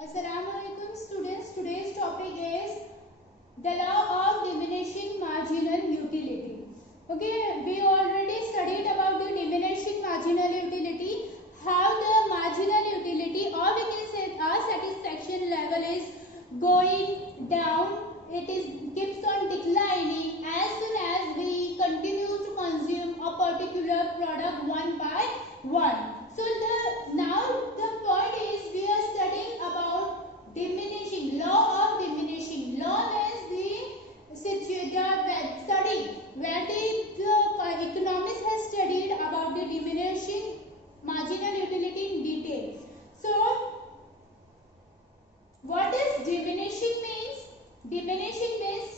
Assalamualaikum students. Today's topic is the law of diminishing marginal utility. Okay, we already studied about the diminishing marginal utility, how the marginal utility, or we can say our satisfaction level is going down. It keeps on declining as soon as we continue to consume a particular product one by one. So now the point is we are studying about diminishing, law of diminishing. Law is the study where the economist has studied about the diminishing marginal utility in detail. So what is diminishing means? Diminishing means,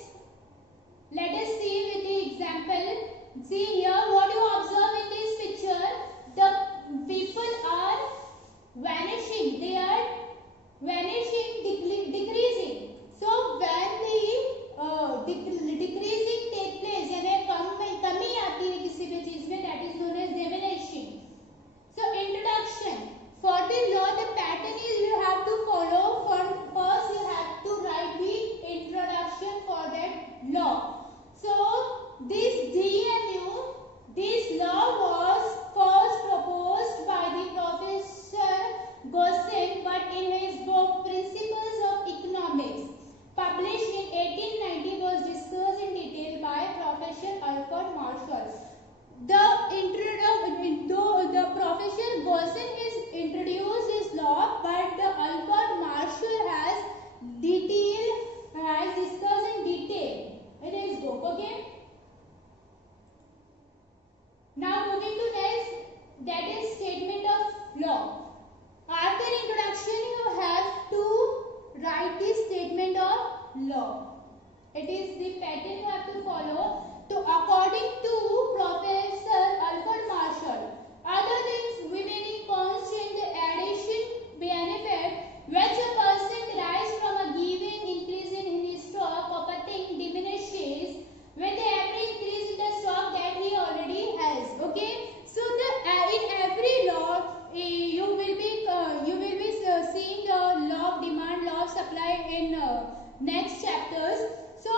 let us see with the example. See here what you observe in this picture, the people are vanishing, they are vanishing, decreasing. So when the decreasing take place, यानी कमी आती है किसी भी चीज में, that is known as diminishing. So introduction. For the law, the pattern is you have to follow. First you have to write the introduction for that law. So this DMU, this law was first proposed by the Professor Gossin, but in his book Principles of Economics, published in 1890, was discussed in detail by Professor Alfred Marshall. The Professor Gossin has introduced this law, but the Alfred Marshall has discussed in detail in his book. Okay. Now moving to next, that is statement of law. After introduction, you have to write the statement of law. It is the pattern you have to follow. So according to Professor Alfred Marshall, other things remaining constant, the addition benefit which a person derives from a given increase in his stock of a thing diminishes with every increase in the stock that he already has. Okay, so in every law you will be seeing the law of demand, law of supply in next chapters. So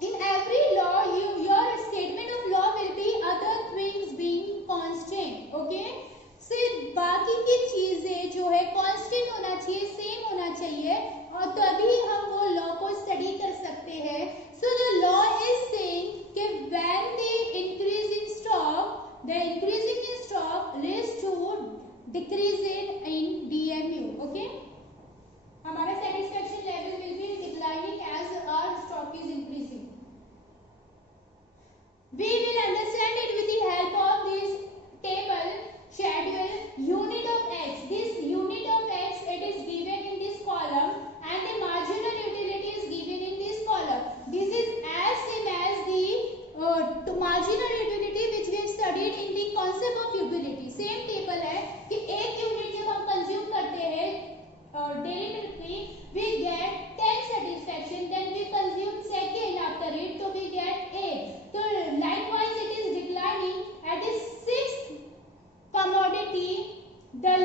in every law your statement of law will be other things being constant. Okay, सिर्फ बाकी की चीजें जो है constant होना चाहिए, same होना चाहिए, और तभी हम वो लॉ को स्टडी कर सकते हैं. So the law is saying कि when the increase in stock, the increasing in stock leads to decrease in DMU. Okay, हमारा satisfaction level will be declining as our stock is increasing. We will understand it with the help of this table schedule unit of x. This unit of x, it is given in this column and the marginal utility is given in this column. This is as same as the marginal utility which we have studied in the concept of utility. Same table है कि एक unit जब हम consume करते हैं daily milk में, we get 10 satisfaction, then we consume second after it, so we get 8. So likewise it is declining at the sixth commodity, the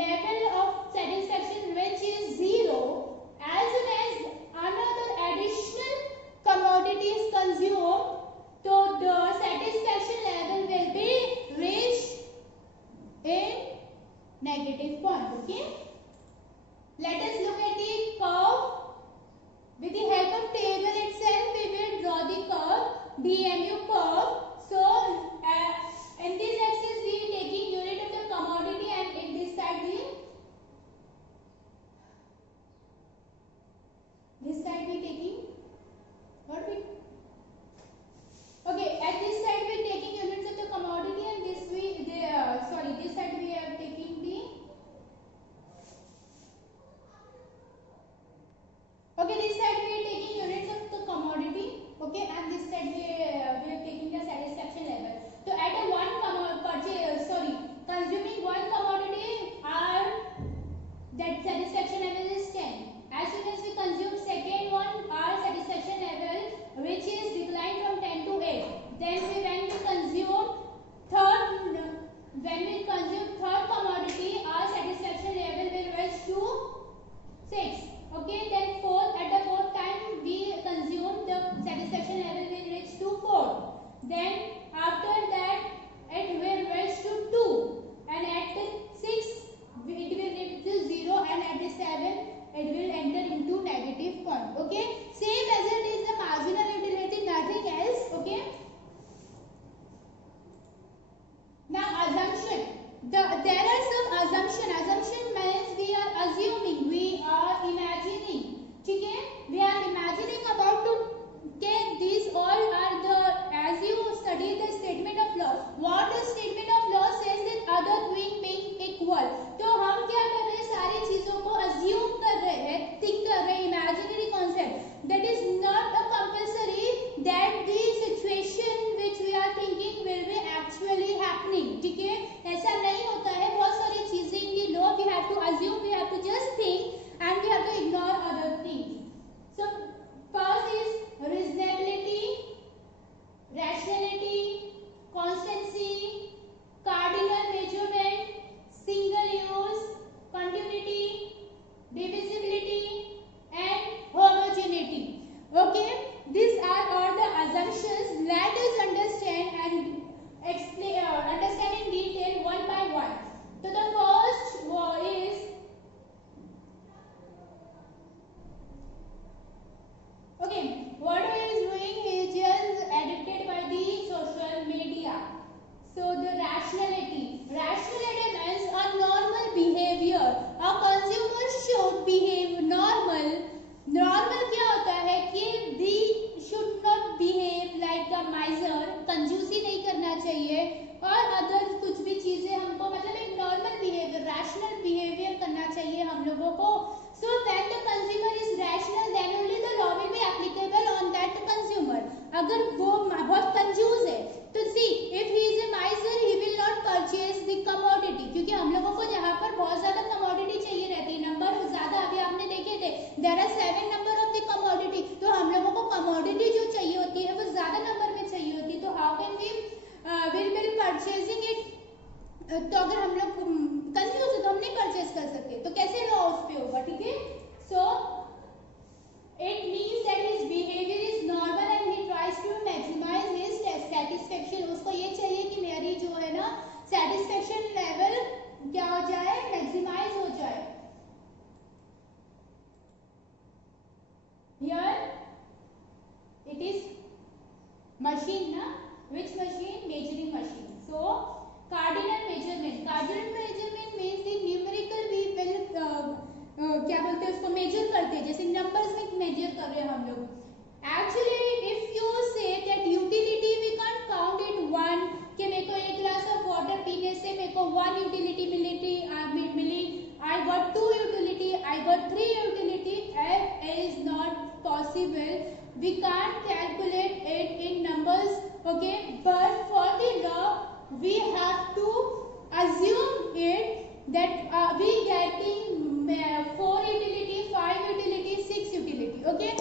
level of satisfaction which is 0, as soon as another additional commodity is consumed, so the satisfaction level will be reached in negative point. Okay, let us look at the curve. With the help of table itself, we will draw the curve, DMU curve. So in this axis we are taking unit of the commodity, and in this side we taking what we, okay, at this side we are taking units of the commodity, and this side we are taking the, okay, this side we are taking units of the commodity. Okay, and this side we are taking the satisfaction level. So at a consuming one commodity, our that satisfaction level is 10. As soon as we consume second one, our satisfaction level which is declined from 10 to 8. Then when we consume third commodity, our satisfaction level will rise to लोगों को. So when the consumer is rational, then only the law will be applicable on that consumer. अगर वो बहुत confuse है तो see if he is a miser he will not purchase the commodity, क्योंकि हम लोगों को यहाँ पर बहुत ज्यादा commodity चाहिए रहती है, नंबर ज्यादा. अभी आपने देखे थे there are 7 number of the commodity, तो हम लोगों को commodity जो चाहिए होती है वो ज्यादा नंबर में चाहिए होती है. तो how can we will be purchasing it? तो अगर हम लोग कंफ्यूज है तो हम नहीं परचेज कर सकते, तो कैसे लॉ उस पे होगा. ठीक है. So it means that his behaviour is normal and he tries to maximise his satisfaction. उसको ये चाहिए कि मेरी जो है ना सेटिस्फेक्शन लेवल क्या हो जाए, मैक्सिमाइज हो जाए. हियर इट इज मशीन ना, विच machine, measuring machine. So cardinal measurement means the numerical we will क्या बोलते हैं उसको मेजर करते हैं, जैसे नंबर्स में मेजर कर रहे हैं हम लोग. Actually if you say that utility we can't count it one, कि मेरे को एक ग्लास ऑफ वाटर पीने से मेरे को 1 यूटिलिटी मिली, I got 2 utility, I got 3 utility. It is not possible, we can't calculate it in numbers. Okay, but for the law we have to assume it that we getting 4 utility, 5 utility, 6 utility. Okay,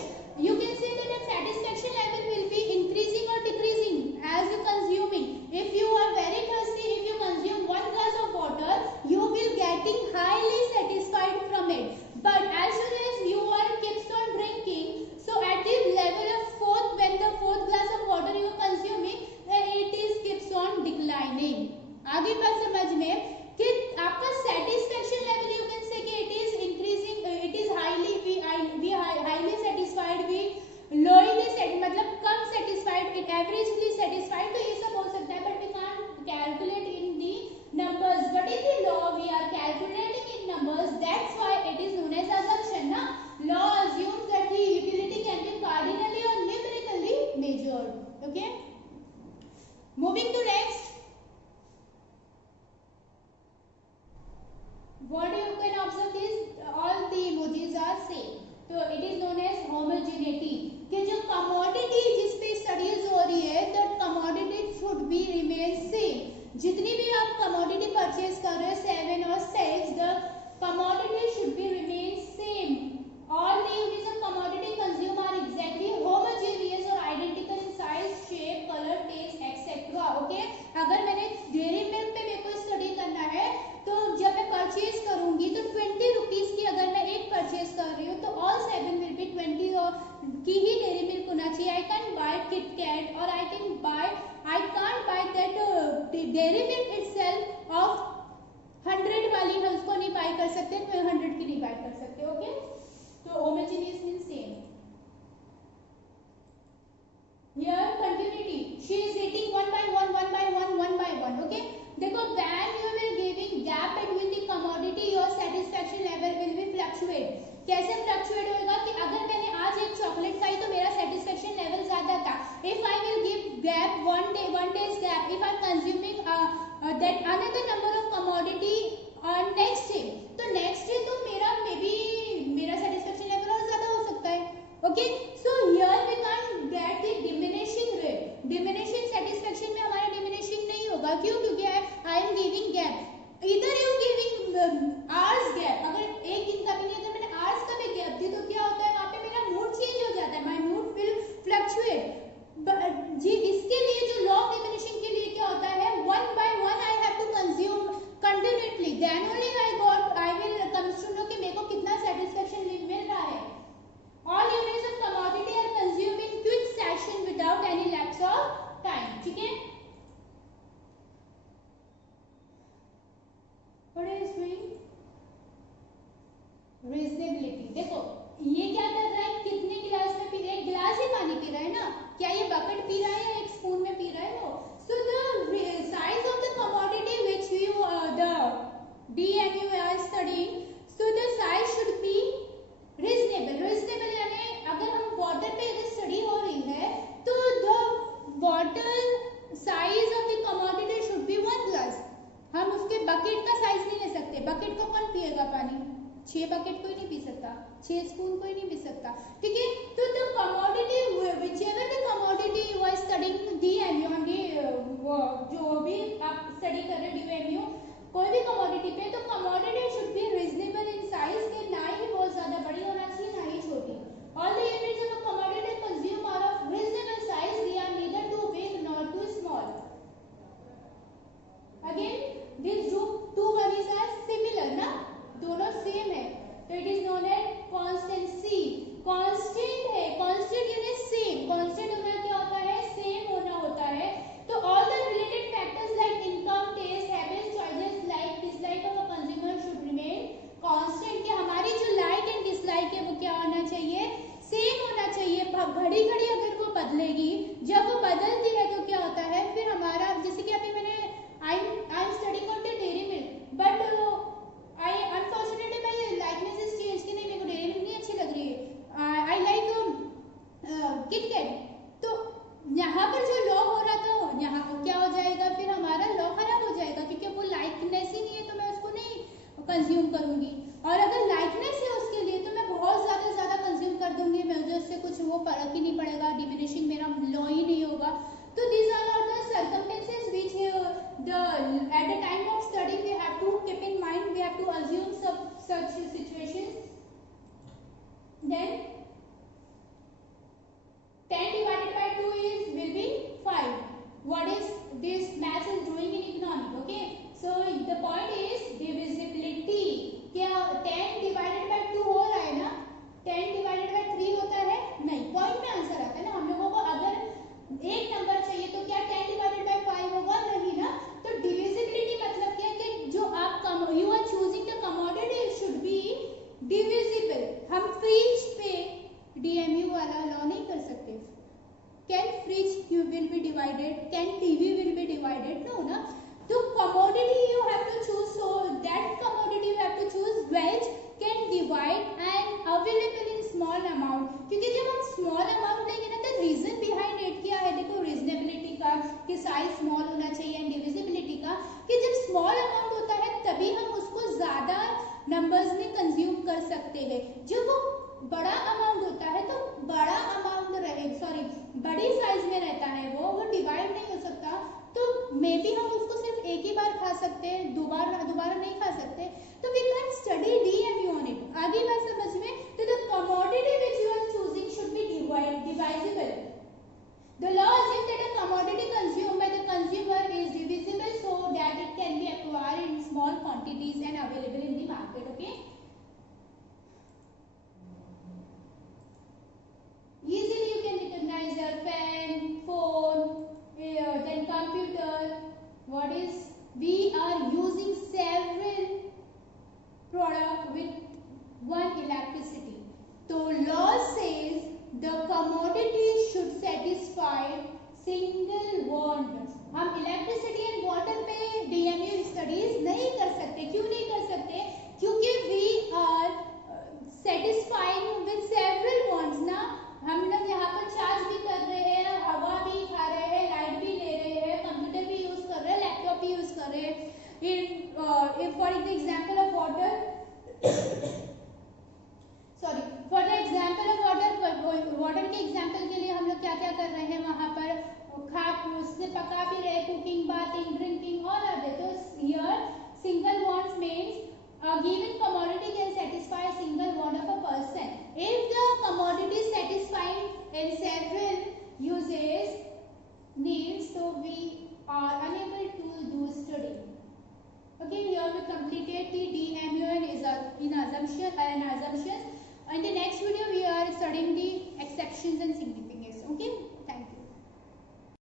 you can say that the satisfaction level will be increasing or decreasing as you consuming. If you are very thirsty, if you consume 1 glass of water, you will getting highly satisfied from it. But as soon as you are keeps on drinking, so at the level of fourth, when the 4th glass of water you are consuming, it is keeps on declining. आगे बात समझ में कि आपका satisfaction level you can say कि it is increasing, it is highly satisfied, we lowly मतलब कम satisfied, it averagely satisfied. तो ये सब हो सकता है, but we can't calculate in the numbers. But in the law we are calculating in numbers. That's why it is known as assumption. ना, law assumes that the utility can be cardinally or numerically measured. Okay. Moving to next, what you can observe is all the emojis are same. So it is known as homogeneity, कि जो commodity जिस पे studies हो रही है, that commodity should be remain same. जितनी भी आप commodity purchase कर रहे हो 7 or 6, the commodity should be remain same. All the units of commodity consumed are exactly homogeneous or identical in size, shape, color, taste, etc. Okay? अगर मैंने dairy milk पे मेरे को स्टडी करना है तो जब मैं परचेज करूंगी तो 20 रुपीज की अगर मैं एक परचेज कर रही हूँ तो ऑल 7 विल बी 20 की ही डेयरी मिल्क होना चाहिए. I can buy Kit Kat और I can't buy that Dairy Milk itself of 100 वाली हम उसको नहीं बाय कर सकते, 100 की नहीं बाय कर सकते. ओके, तो homogeneous means same. Here continuity, she is eating one by one. Okay, देखो when you will giving gap between the commodity, your satisfaction level will be fluctuate. कैसे फ्लक्चुएट होगा कि अगर मैंने आज एक चॉकलेट खाई तो मेरा सेटिस्फेक्शन लेवल ज्यादा था. If I will give gap one day's gap, if I am consuming that another number of commodity on next day, तो next day तो मेरा satisfaction level और ज्यादा हो सकता है. Okay, so here we can't get the diminishing rate. Diminishing satisfaction में हमारा diminishing नहीं होगा. क्यों? क्योंकि I am giving gap. Either you giving hours gap, अगर एक दिन का भी नहीं, अगर मैंने hours का भी gap दी तो क्या होता है, वहाँ पे मेरा mood change हो जाता है. My mood will fluctuate. जी इसके लिए जो law of diminishing के लिए क्या होता है, one by one I have to consume continuously. Then only I will comes to know कि मेरे को कितना satisfaction मिल रहा है. All units of commodity are consumed in quick succession without any lapse of time. ठीक है? What is doing? Reasonability. देखो ये क्या कर रहा है, कितने गिलास में पी रहा है, एक गिलास ही पानी पी रहा है ना, क्या ये बकेट पी रहा है या एक स्पून में पी रहा है? No. So the size of the commodity which you the D and you are studying, so the size should be reasonable यानी अगर हम वाटर पे अगर स्टडी हो रही है तो the water size of the commodity should be 1 glass. हम उसके बकेट का साइज नहीं ले सकते. बकेट को कौन पिएगा पानी, 6 बकेट प्लेट कोई नहीं पी सकता, 6 स्पून कोई नहीं पी सकता, ठीक है। तो the commodity whichever the commodity you are studying DMU, जो भी आप स्टडी कर रहे डीएमयू कोई भी कमोडिटी पे, तो commodity should be reasonable in size, के ना ही बहुत ज्यादा बड़ी होना चाहिए ना ही छोटी। All the units of a commodity consume are of reasonable size, they are neither too big nor too small. Again this two values are similar ना, दोनों सेम है, तो इट इज नोन एज कांस्टेंसी। कांस्टेंट है, कांस्टेंट यानी सेम, कांस्टेंट होना क्या होता है, सेम होना होता है। तो all the related factors like income, taste, habits, choices, like dislike of a consumer should remain constant, कि हमारी जो लाइक एंड डिसलाइक है वो क्या होना चाहिए, सेम होना चाहिए। घड़ी घड़ी अगर वो बदलेगी, जब वो बदलती है तो क्या होता है फिर हमारा, जैसे कि अभी मैंने I am studying on dairy milk, but I unfortunately my likeness is change, कि नहीं मेरे को डेयरी मिल्क नहीं अच्छी लग रही है, आई लाइक किटकैट। तो यहाँ पर जो लॉ हो रहा था, यहाँ क्या हो जाएगा, फिर हमारा लॉ खराब हो जाएगा, क्योंकि वो लाइकनेस ही नहीं है तो मैं उसको नहीं कंज्यूम करूंगी। और अगर लाइकनेस है उसके लिए तो मैं बहुत ज्यादा कंज्यूम कर दूंगी, मुझे उससे कुछ वो फर्क ही नहीं पड़ेगा, डिमिनिशिंग मेरा लॉ ही नहीं होगा। तो these are all the circumstances which at the time of studying we have to keep in mind, we have to assume such situations. Then 10 divided by 2 will be 5. What is this math is doing in economic? Okay, so the point is divisibility. क्या 10 divided by 2 हो रहा है ना, 10 divided by 3 होता है नहीं, point में answer आता है ना। हम लोगों को अगर एक नंबर चाहिए तो क्या 10 डिवाइडेड बाय 5 होगा, नहीं ना। तो डिविजिबिलिटी मतलब क्या, कि जो आप you are choosing the commodity should be divisible. हम फ्रिज पे डीएमयू वाला लॉ नहीं कर सकते, can fridge you will be divided, can TV will be divided, no ना। तो commodity you have to choose, so that commodity you have to choose which can divide and available in small amount, क्योंकि जब हम small amount लेंगे ना तो reason behind it क्या है, देखो रीजनेबिलिटी का कि साइज स्मॉल होना चाहिए, एंड डिविजिबिलिटी का कि जब स्मॉल अमाउंट होता है तभी हम उसको ज्यादा नंबर्स में कंज्यूम कर सकते हैं। जब वो बड़ा अमाउंट होता है तो बड़ा अमाउंट रहे, सॉरी बड़ी साइज में रहता है, वो डिवाइड नहीं हो सकता, तो मे बी हम उसको सिर्फ एक ही बार खा सकते हैं, दोबारा नहीं खा सकते। तो we can study DMU on it. आगे बात समझ में, तो the commodity which you are choosing should be divisible. The law assumes that a commodity consumed by the consumer is divisible so that it can be acquired in small quantities and available in the market. Okay. Easily you can recognize your pen, phone, then computer. What is, we are using several products with one electricity. So law says the commodity should satisfy single bond. हम electricity and water पे DMU studies नहीं कर सकते, क्यों नहीं कर सकते, क्योंकि we are satisfying with several bonds ना। हम लोग यहाँ पर चार्ज भी कर रहे हैं, हवा भी खा रहे हैं, लाइट भी ले रहे हैं, कंप्यूटर भी यूज कर रहे हैं, लैपटॉप भी यूज कर रहे हैं। For example of water sorry for the example of water के एग्जाम्पल के लिए हम लोग क्या क्या कर रहे हैं, वहां पर खा उससे पका भी रहे, cooking, bathing, drinking, all are there. तो here single bonds means a given commodity can satisfy a single bond of a person. If the commodity is satisfying in several uses needs, so we are unable to do study. Okay, here we completed the DMU in assumptions. In the next video we are studying the exceptions and significance. Okay.